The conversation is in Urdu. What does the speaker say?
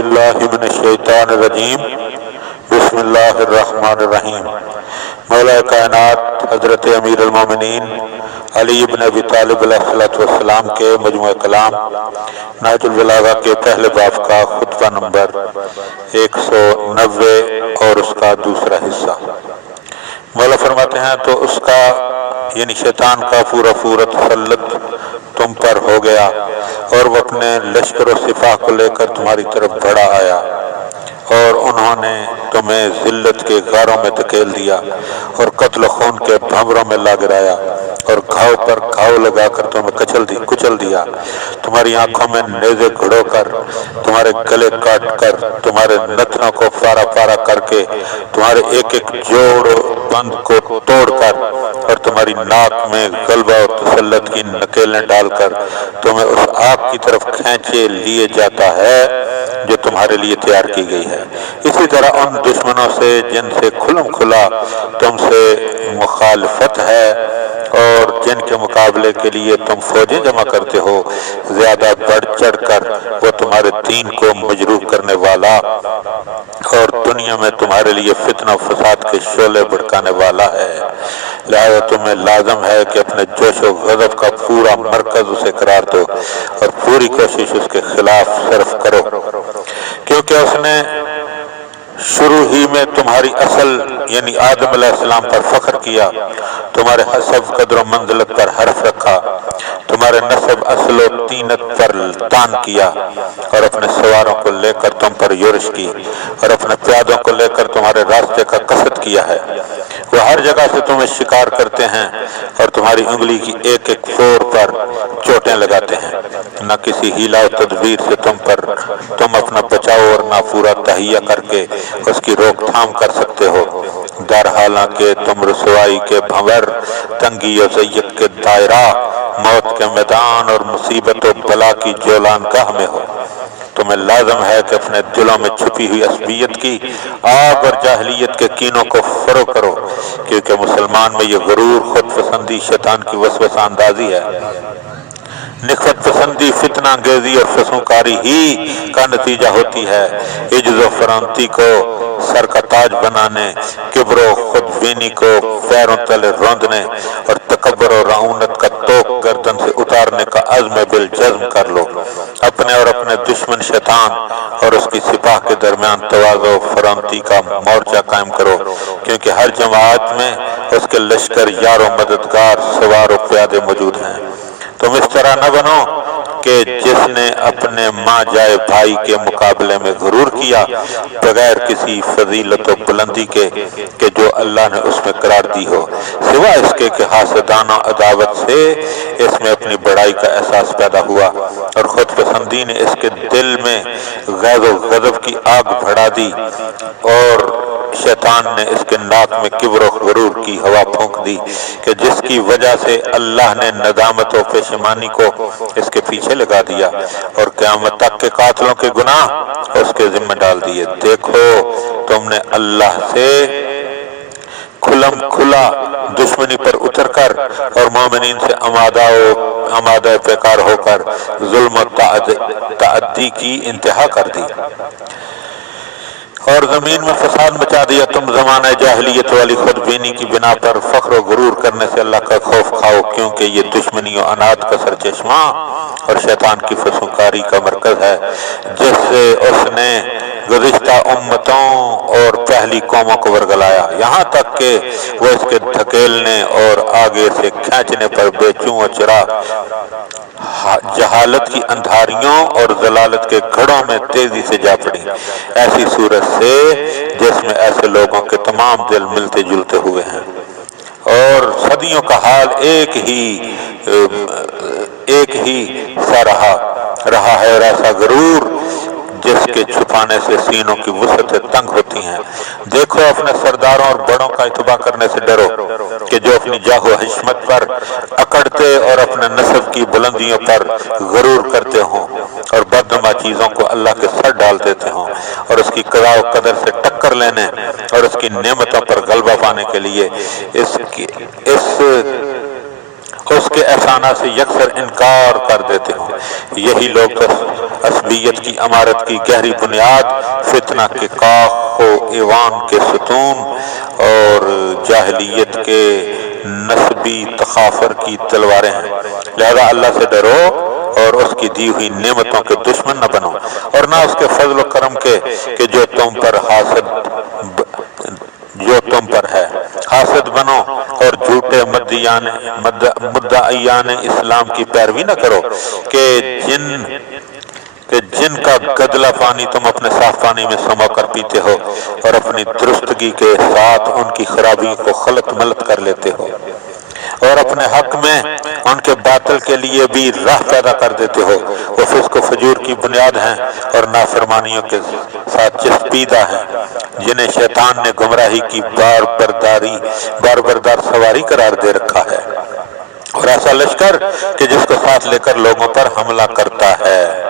باللہ من الشیطان الرجیم بسم اللہ الرحمن الرحیم۔ مولا کائنات حضرت امیر المومنین علی بن ابی طالب علیہ السلام کے مجموعہ کلام نہج البلاغہ کے پہلے باب کا خطبہ نمبر 190 اور اس کا دوسرا حصہ۔ مولا فرماتے ہیں تو اس کا یعنی شیطان کا پورا تسلط تم پر ہو گیا اور وہ اپنے لشکر و سپاہ کو لے کر تمہاری طرف بڑھا آیا اور انہوں نے تمہیں ذلت کے غاروں میں دھکیل دیا اور قتل و خون کے بھنوروں میں لا گرایا اور گھاؤ پر گھاؤ لگا کر تمہیں کچل دیا، تمہاری آنکھوں میں نیزے گھڑو کر، تمہارے گلے کاٹ کر، تمہارے نتنوں کو پارا پارا کر کے، تمہارے ایک ایک جوڑ بند کو توڑ کر اور تمہاری ناک میں غلبہ و تسلط کی نکیلیں ڈال کر تمہیں اس آگ کی طرف کھینچے لیے جاتا ہے جو تمہارے لیے تیار کی گئی ہے۔ اسی طرح ان دشمنوں سے جن سے کھلم کھلا تم سے مخالفت ہے اور جن کے مقابلے کے لیے تم فوجیں جمع کرتے ہو، زیادہ بڑھ چڑھ کر وہ تمہارے دین کو مجروح کرنے والا اور دنیا میں تمہارے لیے فتنہ و فساد کے شعلے بھڑکانے والا ہے، لہذا تمہیں لازم ہے کہ اپنے جوش و غضب کا پورا مرکز اسے قرار دو اور پوری کوشش اس کے خلاف صرف کرو، کیونکہ اس نے شروع ہی میں تمہاری اصل یعنی آدم علیہ السلام پر فخر کیا، تمہارے حسب قدر و منزلت پر حرف رکھا، تمہارے نسب اصل و طینت پر تان کیا اور اپنے سواروں کو لے کر تم پر یورش کی اور اپنے پیادوں کو لے کر تمہارے راستے کا قصد کیا ہے۔ وہ ہر جگہ سے تمہیں شکار کرتے ہیں اور تمہاری انگلی کی ایک ایک فور پر چوٹیں لگاتے ہیں، نہ کسی ہیلا و تدبیر سے تم اپنا بچاؤ اور نہ پورا تہیہ کر کے اس کی روک تھام کر سکتے ہو، در حالانکہ تم رسوائی کے بھنور، تنگی و ضیق کے دائرہ، موت کے میدان اور مصیبت و بلا کی جولان گاہ میں ہو۔ تمہیں لازم ہے کہ اپنے دلوں میں چھپی ہوئی عصبیت کی آگ اور جاہلیت کے کینوں کو فروغ کرو، کیونکہ مسلمان میں یہ غرور، خود پسندی شیطان کی وسوسہ اندازی ہے۔ نخوت پسندی، فتنہ انگیزی اور فسونکاری ہی کا نتیجہ ہوتی ہے۔ عجز و فرانتی کو سر کا تاج بنانے، کبر و خودبینی کو پیروں تلے روندنے اور تکبر و رعونت کا توق گردن سے اتارنے کا عزم بالجزم کر لو۔ اپنے اور اپنے دشمن شیطان اور اس کی سپاہ کے درمیان تواضع و فرانتی کا مورچہ قائم کرو، کیونکہ ہر جماعت میں اس کے لشکر، یار و مددگار، سوار و پیادے موجود ہیں۔ تم اس طرح نہ بنو کہ جس نے اپنے ماں جائے بھائی کے مقابلے میں غرور کیا بغیر کسی فضیلت و بلندی کے کہ جو اللہ نے اس میں قرار دی ہو، سوا اس کے کہ حاسدانہ عداوت سے اس میں اپنی بڑائی کا احساس پیدا ہوا اور خود پسندی نے اس کے دل میں غیظ و غضب کی آگ بڑھا دی اور شیطان نے اس کے ناک میں کبر و غرور کی ہوا پھونک دی کہ جس کی وجہ سے اللہ نے ندامت و پشیمانی کو اس کے پیچھے لگا دیا اور قیامت تک کے قاتلوں کے گناہ اس کے ذمہ ڈال دیے۔ دیکھو تم نے اللہ سے کھلم کھلا دشمنی پر اتر کر اور مومنین سے آمادہ پیکار ہو کر ظلم و تعدی کی انتہا کر دی اور زمین میں فساد مچا دیا۔ تم زمانہ جاہلیت والی خودبینی کی بنا پر فخر و غرور کرنے سے اللہ کا خوف کھاؤ، کیونکہ یہ دشمنی و عناد کا سرچشمہ اور شیطان کی فسونکاری کا مرکز ہے، جس سے اس نے گزشتہ امتوں اور پہلی قوموں کو ورگلایا، یہاں تک کہ وہ اس کے دھکیلنے اور آگے سے کھینچنے پر بے چوں و چرا جہالت کی اندھاریوں اور ضلالت کے گھڑوں میں تیزی سے جا پڑی، ایسی صورت سے جس میں ایسے لوگوں کے تمام دل ملتے جلتے ہوئے ہیں اور صدیوں کا حال ایک ہی سا رہا ہے، اور ایسا غرور جس کے چھپانے سے سینوں کی وسعتیں تنگ ہوتی ہیں۔ دیکھو اپنے سرداروں اور بڑوں کا اتباع کرنے سے ڈرو کہ جو اپنی جاہ و حشمت پر اکڑتے اور اپنے نسب کی بلندیوں پر غرور کرتے ہوں اور بدنما چیزوں کو اللہ کے سر ڈال دیتے ہوں اور اس کی قضاء و قدر سے ٹکر لینے اور اس کی نعمتوں پر غلبہ پانے کے لیے اس کے احسانات سے یکسر انکار کر دیتے ہو۔ یہی لوگ عصبیت کی عمارت کی گہری بنیاد، فتنہ کے کاخ و ایوان کے ستون اور جاہلیت کے نسبی تخافر کی تلواریں ہیں۔ لہذا اللہ سے ڈرو اور اس کی دی ہوئی نعمتوں کے دشمن نہ بنو، اور نہ اس کے فضل و کرم کے کہ جو تم پر ہے حاسد بنو، اور جھوٹے مدعیان اسلام کی پیروی نہ کرو کہ جن کا گدلا پانی تم اپنے صاف پانی میں سما کر پیتے ہو، اور اپنی درستگی کے ساتھ ان کی خرابی کو خلط ملط کر لیتے ہو، اور اپنے حق میں ان کے باطل کے لیے بھی راہ پیدا کر دیتے ہو۔ وہ فسق و فجور کی بنیاد ہیں اور نافرمانیوں کے ساتھ چسپیدہ ہیں، جنہیں شیطان نے گمراہی کی بار بردار سواری قرار دے رکھا ہے، اور ایسا لشکر کہ جس کو ساتھ لے کر لوگوں پر حملہ کرتا ہے۔